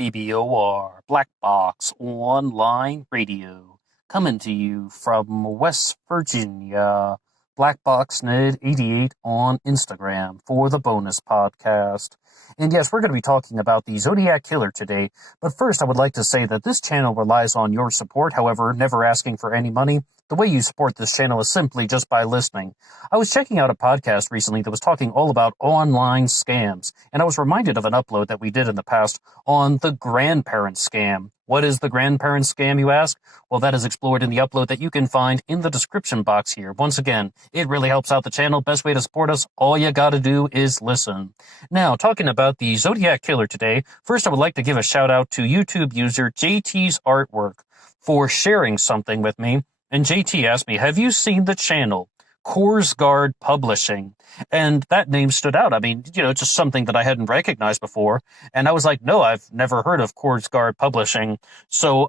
BBOR, Black Box Online Radio, coming to you from West Virginia. Black Box Ned 88 on Instagram for the bonus podcast. And yes, we're going to be talking about the Zodiac Killer today. But first, I would like to say that this channel relies on your support, however, never asking for any money. The way you support this channel is simply just by listening. I was checking out a podcast recently that was talking all about online scams, and I was reminded of an upload that we did in the past on the grandparent scam. What is the grandparent scam, you ask? Well, that is explored in the upload that you can find in the description box here. Once again, it really helps out the channel. Best way to support us, all you gotta do is listen. Now, talking about the Zodiac Killer today, first I would like to give a shout out to YouTube user JT's Artwork for sharing something with me. And JT asked me, have you seen the channel Korsgaard Publishing? And that name stood out. I mean, it's just something that I hadn't recognized before. And I was like, no, I've never heard of Korsgaard Publishing. So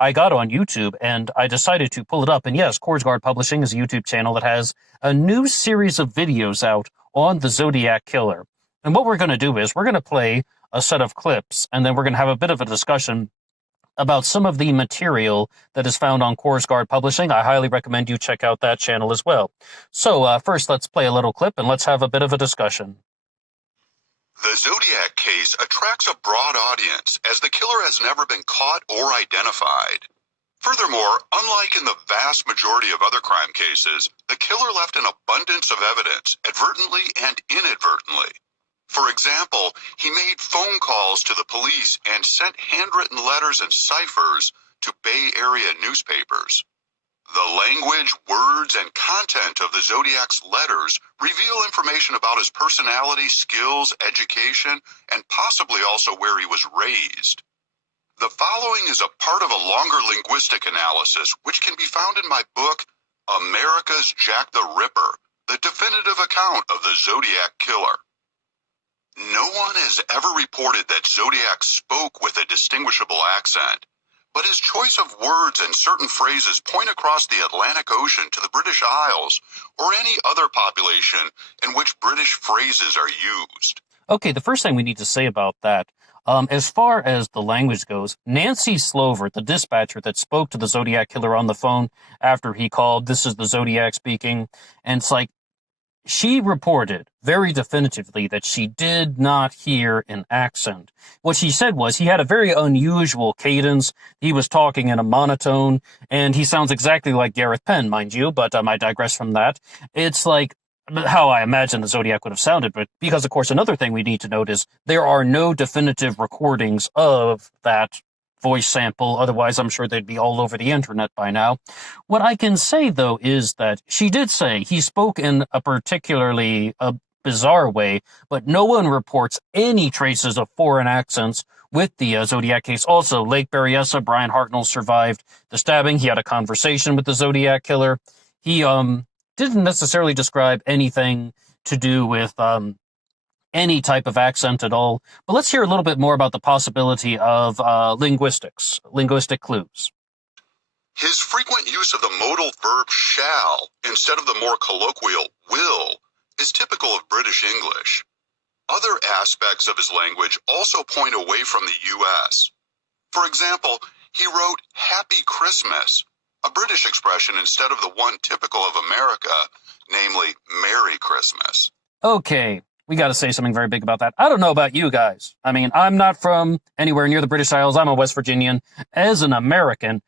I got on YouTube and I decided to pull it up. And yes, Korsgaard Publishing is a YouTube channel that has a new series of videos out on the Zodiac Killer. And what we're going to do is we're going to play a set of clips, and then we're going to have a bit of a discussion about some of the material that is found on Korsgaard Publishing. I highly recommend you check out that channel as well. So first, let's play a little clip and let's have a bit of a discussion. The Zodiac case attracts a broad audience as the killer has never been caught or identified. Furthermore, unlike in the vast majority of other crime cases, the killer left an abundance of evidence, advertently and inadvertently. For example, he made phone calls to the police and sent handwritten letters and ciphers to Bay Area newspapers. The language, words, and content of the Zodiac's letters reveal information about his personality, skills, education, and possibly also where he was raised. The following is a part of a longer linguistic analysis which can be found in my book, America's Jack the Ripper, the definitive account of the Zodiac Killer. No one has ever reported that Zodiac spoke with a distinguishable accent, but his choice of words and certain phrases point across the Atlantic Ocean to the British Isles or any other population in which British phrases are used. Okay, the first thing we need to say about that, as far as the language goes, Nancy Slover, the dispatcher that spoke to the Zodiac Killer on the phone after he called, this is the Zodiac speaking, and it's like, she reported very definitively that she did not hear an accent. What she said was he had a very unusual cadence. He was talking in a monotone, and he sounds exactly like Gareth Penn, mind you, but I digress from that. It's like how I imagine the Zodiac would have sounded, but because, of course, another thing we need to note is there are no definitive recordings of that voice sample, otherwise I'm sure they'd be all over the internet by now. What I can say, though, is that she did say he spoke in a particularly bizarre way, but no one reports any traces of foreign accents with the Zodiac case. Also, Lake Berryessa, Brian Hartnell survived the stabbing. He had a conversation with the Zodiac Killer. He didn't necessarily describe anything to do with any type of accent at all. But let's hear a little bit more about the possibility of linguistic clues. His frequent use of the modal verb shall instead of the more colloquial will is typical of British English. Other aspects of his language also point away from the U.S. For example, he wrote Happy Christmas, a British expression instead of the one typical of America, namely Merry Christmas. Okay. We got to say something very big about that. I don't know about you guys. I mean, I'm not from anywhere near the British Isles. I'm a West Virginian. As an American,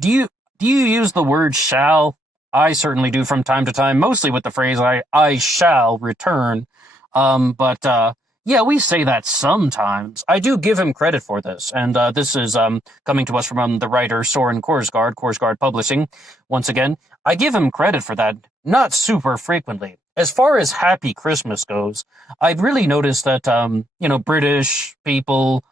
do you use the word shall? I certainly do from time to time, mostly with the phrase I shall return. Yeah, we say that sometimes. I do give him credit for this. And this is coming to us from the writer Soren Korsgaard Publishing. Once again, I give him credit for that, not super frequently. As far as Happy Christmas goes, I've really noticed that, British people,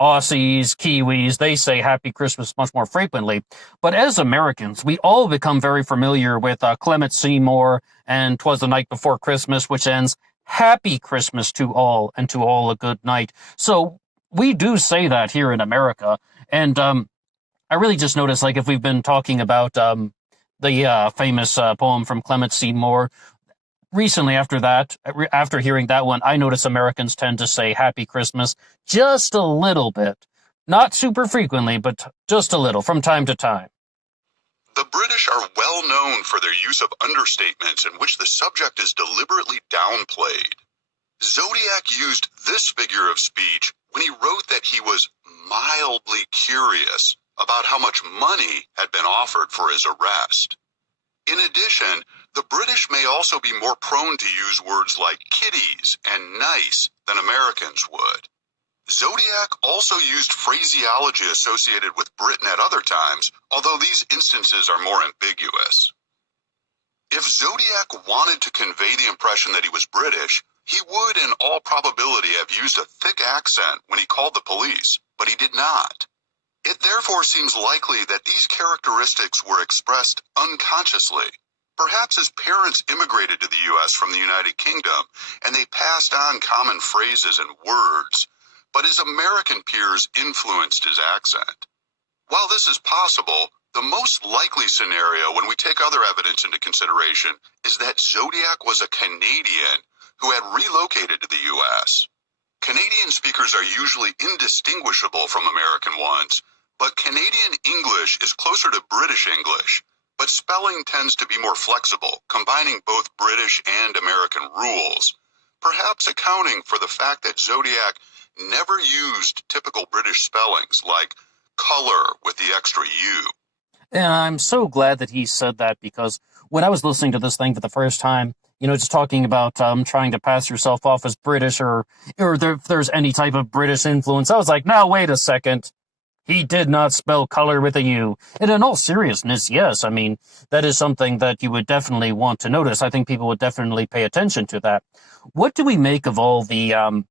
Aussies, Kiwis, they say Happy Christmas much more frequently. But as Americans, we all become very familiar with Clement Seymour and 'Twas the Night Before Christmas, which ends Happy Christmas to all, and to all a good night. So we do say that here in America. And I really just noticed, like, if we've been talking about the famous poem from Clement Seymour, recently after hearing that one, I notice Americans tend to say Happy Christmas just a little bit. Not super frequently, but just a little, from time to time. The British are well known for their use of understatements in which the subject is deliberately downplayed. Zodiac used this figure of speech when he wrote that he was mildly curious about how much money had been offered for his arrest. In addition, the British may also be more prone to use words like kiddies and nice than Americans would. Zodiac also used phraseology associated with Britain at other times, although these instances are more ambiguous. If Zodiac wanted to convey the impression that he was British, he would in all probability have used a thick accent when he called the police, but he did not. It therefore seems likely that these characteristics were expressed unconsciously. Perhaps his parents immigrated to the U.S. from the United Kingdom, and they passed on common phrases and words, but his American peers influenced his accent. While this is possible, the most likely scenario when we take other evidence into consideration is that Zodiac was a Canadian who had relocated to the U.S. Canadian speakers are usually indistinguishable from American ones, but Canadian English is closer to British English, but spelling tends to be more flexible, combining both British and American rules, perhaps accounting for the fact that Zodiac never used typical British spellings like color with the extra U. And I'm so glad that he said that, because when I was listening to this thing for the first time, just talking about trying to pass yourself off as British or if there's any type of British influence, I was like, no, wait a second. He did not spell color with a U. And in all seriousness, yes, I mean, that is something that you would definitely want to notice. I think people would definitely pay attention to that. What do we make of all the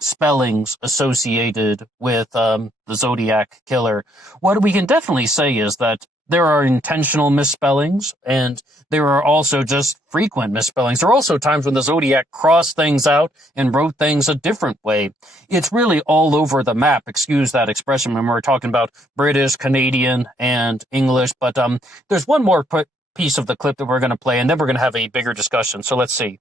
spellings associated with the Zodiac killer? What we can definitely say is that there are intentional misspellings, and there are also just frequent misspellings. There are also times when the Zodiac crossed things out and wrote things a different way. It's really all over the map, excuse that expression, when we're talking about British, Canadian, and English. But there's one more piece of the clip that we're going to play, and then we're going to have a bigger discussion. So let's see.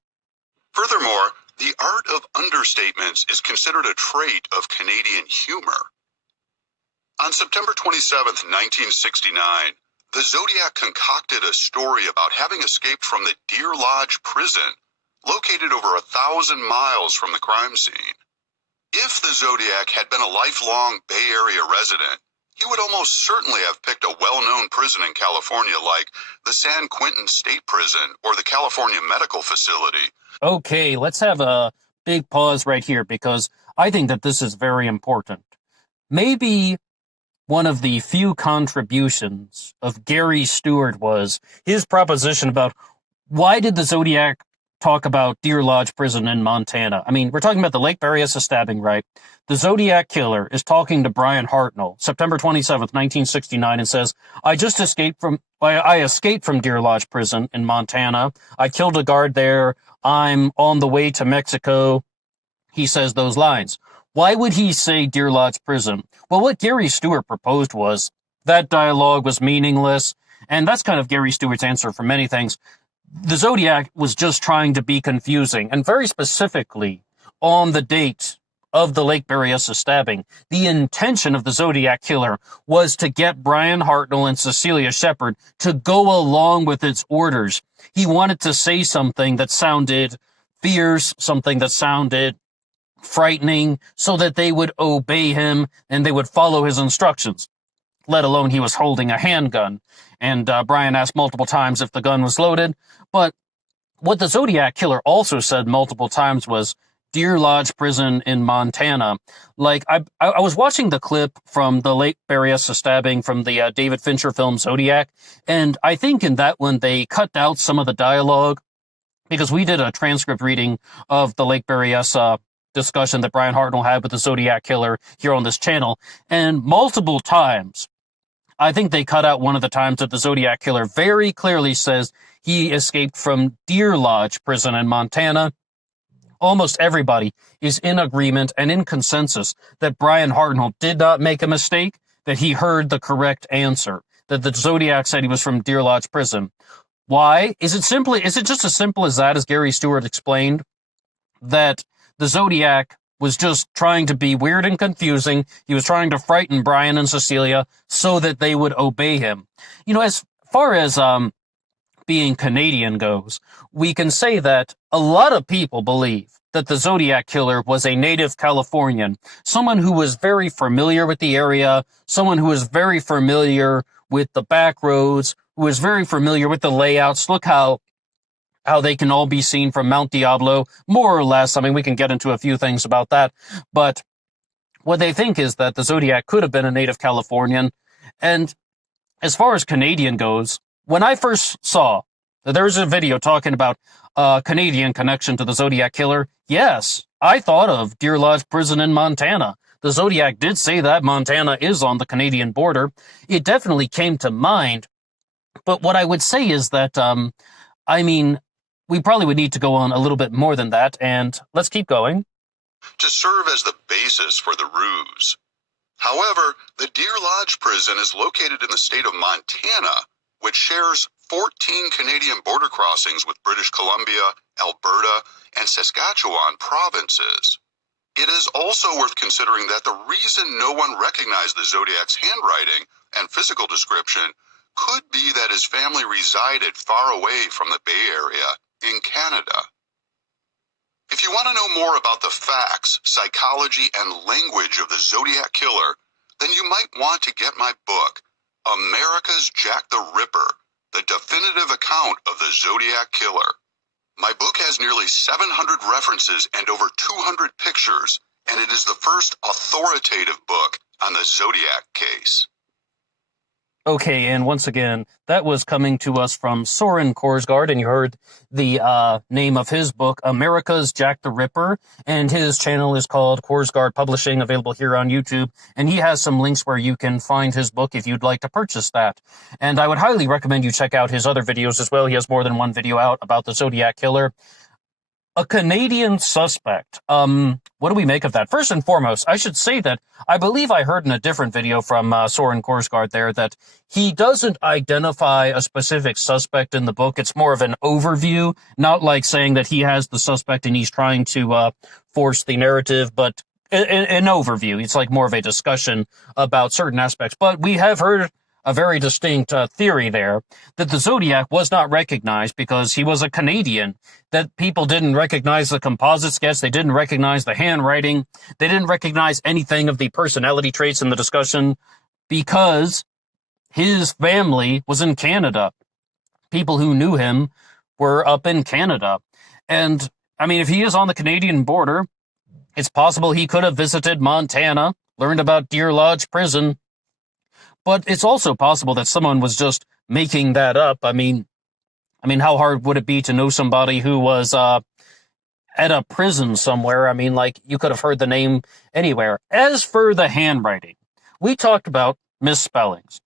Furthermore, the art of understatements is considered a trait of Canadian humor. On September 27, 1969, the Zodiac concocted a story about having escaped from the Deer Lodge prison, located over 1,000 miles from the crime scene. If the Zodiac had been a lifelong Bay Area resident, he would almost certainly have picked a well-known prison in California like the San Quentin State Prison or the California Medical Facility. Okay, let's have a big pause right here, because I think that this is very important. Maybe one of the few contributions of Gary Stewart was his proposition about why did the Zodiac talk about Deer Lodge Prison in Montana? I mean, we're talking about the Lake Berryessa stabbing, right? The Zodiac killer is talking to Brian Hartnell, September 27th, 1969, and says, I escaped from Deer Lodge Prison in Montana. I killed a guard there. I'm on the way to Mexico. He says those lines. Why would he say Deer Lodge Prison? Well, what Gary Stewart proposed was that dialogue was meaningless, and that's kind of Gary Stewart's answer for many things. The Zodiac was just trying to be confusing, and very specifically on the date of the Lake Berryessa stabbing. The intention of the Zodiac killer was to get Brian Hartnell and Cecilia Shepard to go along with its orders. He wanted to say something that sounded fierce, something that sounded frightening, so that they would obey him and they would follow his instructions, let alone he was holding a handgun. And Brian asked multiple times if the gun was loaded. But what the Zodiac killer also said multiple times was Deer Lodge Prison in Montana. Like, I was watching the clip from the Lake Berryessa stabbing from the David Fincher film Zodiac, and I think in that one they cut out some of the dialogue, because we did a transcript reading of the Lake Berryessa discussion that Brian Hartnell had with the Zodiac killer here on this channel, and multiple times, I think they cut out one of the times that the Zodiac killer very clearly says he escaped from Deer Lodge Prison in Montana. Almost everybody is in agreement and in consensus that Brian Hartnell did not make a mistake, that he heard the correct answer, that the Zodiac said he was from Deer Lodge Prison. Why? Is it just as simple as that, as Gary Stewart explained, that the Zodiac was just trying to be weird and confusing. He was trying to frighten Brian and Cecilia so that they would obey him. As far as being Canadian goes, we can say that a lot of people believe that the Zodiac Killer was a native Californian, someone who was very familiar with the area, someone who was very familiar with the back roads, who was very familiar with the layouts. Look how they can all be seen from Mount Diablo, more or less. I mean, we can get into a few things about that, but what they think is that the Zodiac could have been a native Californian. And as far as Canadian goes, when I first saw that there was a video talking about a Canadian connection to the Zodiac Killer, yes, I thought of Deer Lodge Prison in Montana. The Zodiac did say that Montana is on the Canadian border. It definitely came to mind. But what I would say is that, we probably would need to go on a little bit more than that, and let's keep going. To serve as the basis for the ruse. However, the Deer Lodge Prison is located in the state of Montana, which shares 14 Canadian border crossings with British Columbia, Alberta, and Saskatchewan provinces. It is also worth considering that the reason no one recognized the Zodiac's handwriting and physical description could be that his family resided far away from the Bay Area in Canada. If you want to know more about the facts, psychology, and language of the Zodiac Killer, then you might want to get my book, America's Jack the Ripper, the definitive account of the Zodiac Killer. My book has nearly 700 references and over 200 pictures, and it is the first authoritative book on the Zodiac case. Okay, and once again, that was coming to us from Soren Korsgaard, and you heard the name of his book, America's Jack the Ripper, and his channel is called Korsgaard Publishing, available here on YouTube, and he has some links where you can find his book if you'd like to purchase that. And I would highly recommend you check out his other videos as well. He has more than one video out about the Zodiac Killer. A Canadian suspect. What do we make of that? First and foremost, I should say that I believe I heard in a different video from Soren Korsgaard there that he doesn't identify a specific suspect in the book. It's more of an overview, not like saying that he has the suspect and he's trying to force the narrative, but an overview. It's like more of a discussion about certain aspects. But we have heard a very distinct theory there, that the Zodiac was not recognized because he was a Canadian, that people didn't recognize the composite sketch, they didn't recognize the handwriting, they didn't recognize anything of the personality traits in the discussion because his family was in Canada. People who knew him were up in Canada. And, if he is on the Canadian border, it's possible he could have visited Montana, learned about Deer Lodge Prison, but it's also possible that someone was just making that up. I mean, how hard would it be to know somebody who was at a prison somewhere? You could have heard the name anywhere. As for the handwriting, we talked about misspellings.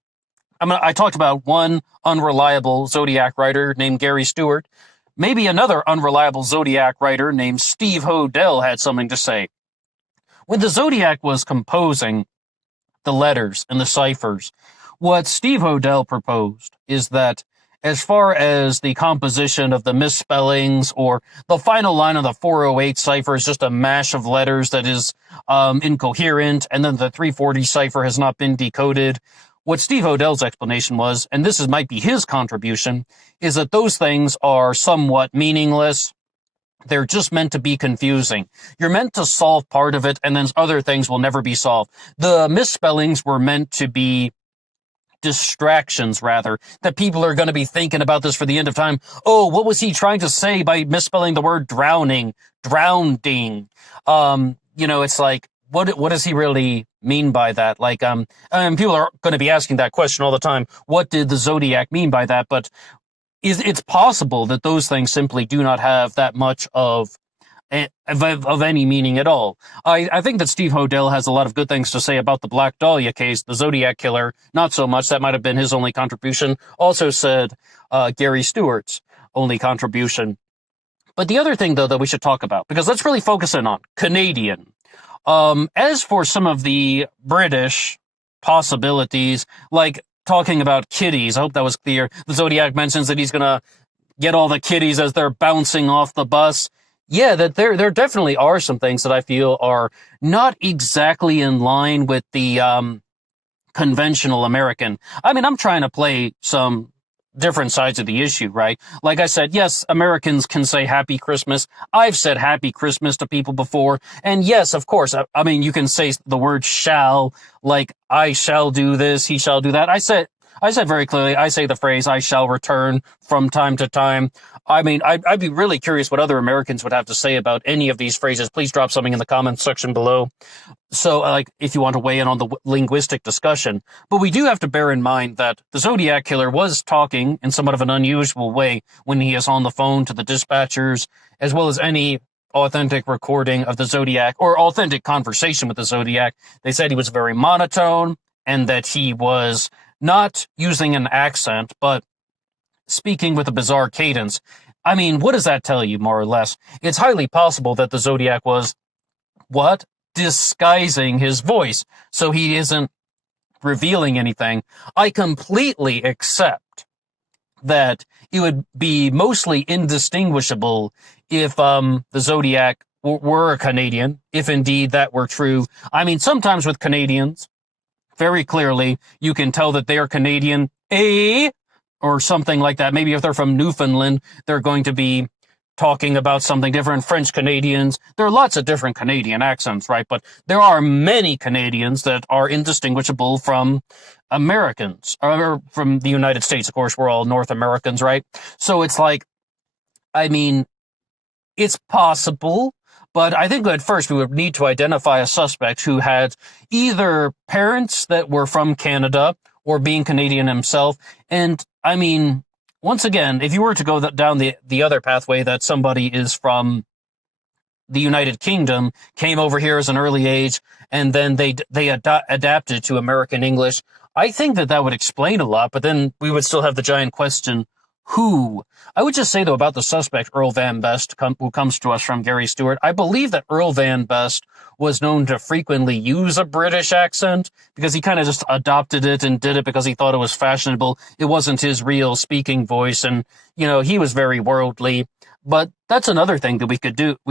I talked about one unreliable Zodiac writer named Gary Stewart. Maybe another unreliable Zodiac writer named Steve Hodel had something to say. When the Zodiac was composing the letters and the ciphers, what Steve Hodel proposed is that as far as the composition of the misspellings or the final line of the 408 cipher is just a mash of letters that is incoherent, and then the 340 cipher has not been decoded, what Steve Hodel's explanation was, and might be his contribution, is that those things are somewhat meaningless. They're just meant to be confusing. You're meant to solve part of it, and then other things will never be solved. The misspellings were meant to be distractions, rather, that people are going to be thinking about this for the end of time. Oh, what was he trying to say by misspelling the word drowning? Drowning. It's like, what does he really mean by that? People are going to be asking that question all the time. What did the Zodiac mean by that? But it's possible that those things simply do not have that much of any meaning at all. I think that Steve Hodel has a lot of good things to say about the Black Dahlia case. The Zodiac Killer, not so much. That might have been his only contribution. Also said Gary Stewart's only contribution. But the other thing, though, that we should talk about, because let's really focus in on Canadian. As for some of the British possibilities, like talking about kitties, I hope that was clear. The Zodiac mentions that he's going to get all the kitties as they're bouncing off the bus. Yeah, that there definitely are some things that I feel are not exactly in line with the conventional American. I mean, I'm trying to play some different sides of the issue, right? Like I said, yes, Americans can say Happy Christmas. I've said Happy Christmas to people before. And yes, of course, I mean, you can say the word shall, like I shall do this, he shall do that. I said very clearly, I say the phrase, I shall return from time to time. I mean, I'd be really curious what other Americans would have to say about any of these phrases. Please drop something in the comments section below. So, like, if you want to weigh in on the linguistic discussion. But we do have to bear in mind that the Zodiac killer was talking in somewhat of an unusual way when he is on the phone to the dispatchers, as well as any authentic recording of the Zodiac or authentic conversation with the Zodiac. They said he was very monotone and that he was not using an accent, but speaking with a bizarre cadence. I mean, what does that tell you, more or less? It's highly possible that the Zodiac was, what? Disguising his voice, so he isn't revealing anything. I completely accept that it would be mostly indistinguishable if the Zodiac were a Canadian, if indeed that were true. I mean, sometimes with Canadians, very clearly, you can tell that they are Canadian, or something like that. Maybe if they're from Newfoundland, they're going to be talking about something different. French Canadians, there are lots of different Canadian accents, right? But there are many Canadians that are indistinguishable from Americans, or from the United States. Of course, we're all North Americans, right? So it's like, I mean, it's possible, but I think at first we would need to identify a suspect who had either parents that were from Canada or being Canadian himself. And I mean, once again, if you were to go down the other pathway that somebody is from the United Kingdom, came over here as an early age, and then they adapted to American English, I think that would explain a lot, but then we would still have the giant question, who? I would just say, though, about the suspect, Earl Van Best, who comes to us from Gary Stewart, I believe that Earl Van Best was known to frequently use a British accent because he kind of just adopted it and did it because he thought it was fashionable. It wasn't his real speaking voice, and, you know, he was very worldly. But that's another thing that we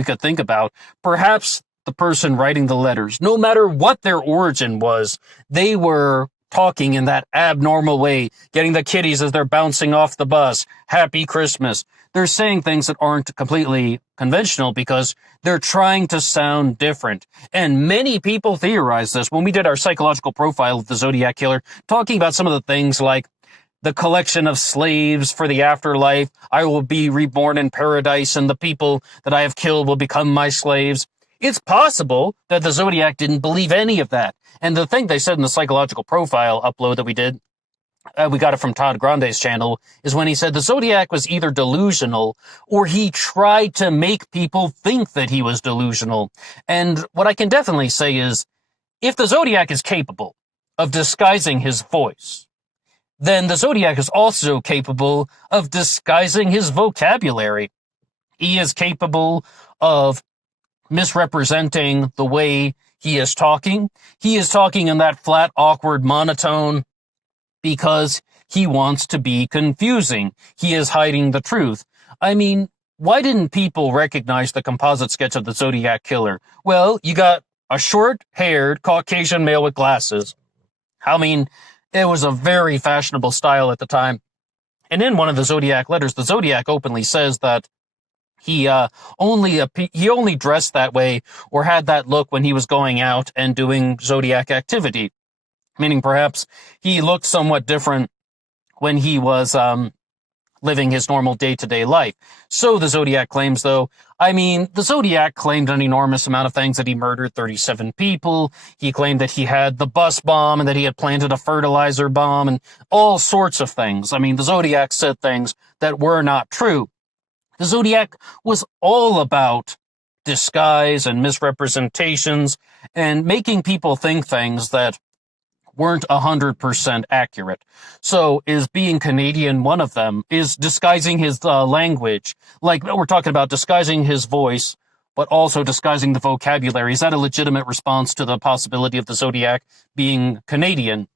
could think about. Perhaps the person writing the letters, no matter what their origin was, they were talking in that abnormal way, getting the kiddies as they're bouncing off the bus, Happy Christmas. They're saying things that aren't completely conventional because they're trying to sound different. And many people theorize this. When we did our psychological profile of the Zodiac Killer, talking about some of the things like the collection of slaves for the afterlife, I will be reborn in paradise, and the people that I have killed will become my slaves. It's possible that the Zodiac didn't believe any of that. And the thing they said in the psychological profile upload that we did, we got it from Todd Grande's channel, is when he said the Zodiac was either delusional or he tried to make people think that he was delusional. And what I can definitely say is, if the Zodiac is capable of disguising his voice, then the Zodiac is also capable of disguising his vocabulary. He is capable of misrepresenting the way he is talking. He is talking in that flat, awkward monotone because he wants to be confusing. He is hiding the truth. I mean, why didn't people recognize the composite sketch of the Zodiac Killer? Well, you got a short-haired Caucasian male with glasses. I mean, it was a very fashionable style at the time. And in one of the Zodiac letters, the Zodiac openly says that he only dressed that way or had that look when he was going out and doing Zodiac activity, meaning perhaps he looked somewhat different when he was living his normal day-to-day life. So the Zodiac claims, though, I mean, the Zodiac claimed an enormous amount of things, that he murdered 37 people. He claimed that he had the bus bomb and that he had planted a fertilizer bomb and all sorts of things. I mean, the Zodiac said things that were not true. The Zodiac was all about disguise and misrepresentations and making people think things that weren't 100% accurate. So is being Canadian one of them? Is disguising his language, like we're talking about disguising his voice, but also disguising the vocabulary, is that a legitimate response to the possibility of the Zodiac being Canadian?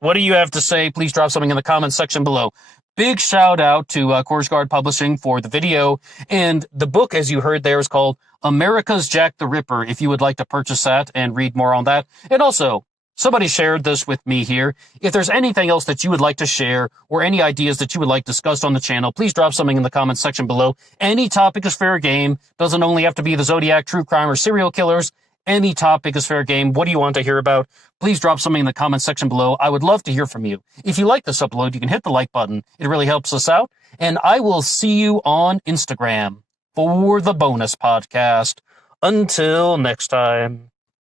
What do you have to say? Please drop something in the comments section below. Big shout out to Course Guard Publishing for the video. And the book, as you heard there, is called America's Jack the Ripper, if you would like to purchase that and read more on that. And also, somebody shared this with me here. If there's anything else that you would like to share or any ideas that you would like discussed on the channel, please drop something in the comments section below. Any topic is fair game. Doesn't only have to be the Zodiac, true crime, or serial killers. Any topic is fair game. What do you want to hear about? Please drop something in the comment section below. I would love to hear from you. If you like this upload, you can hit the like button. It really helps us out. And I will see you on Instagram for the bonus podcast. Until next time.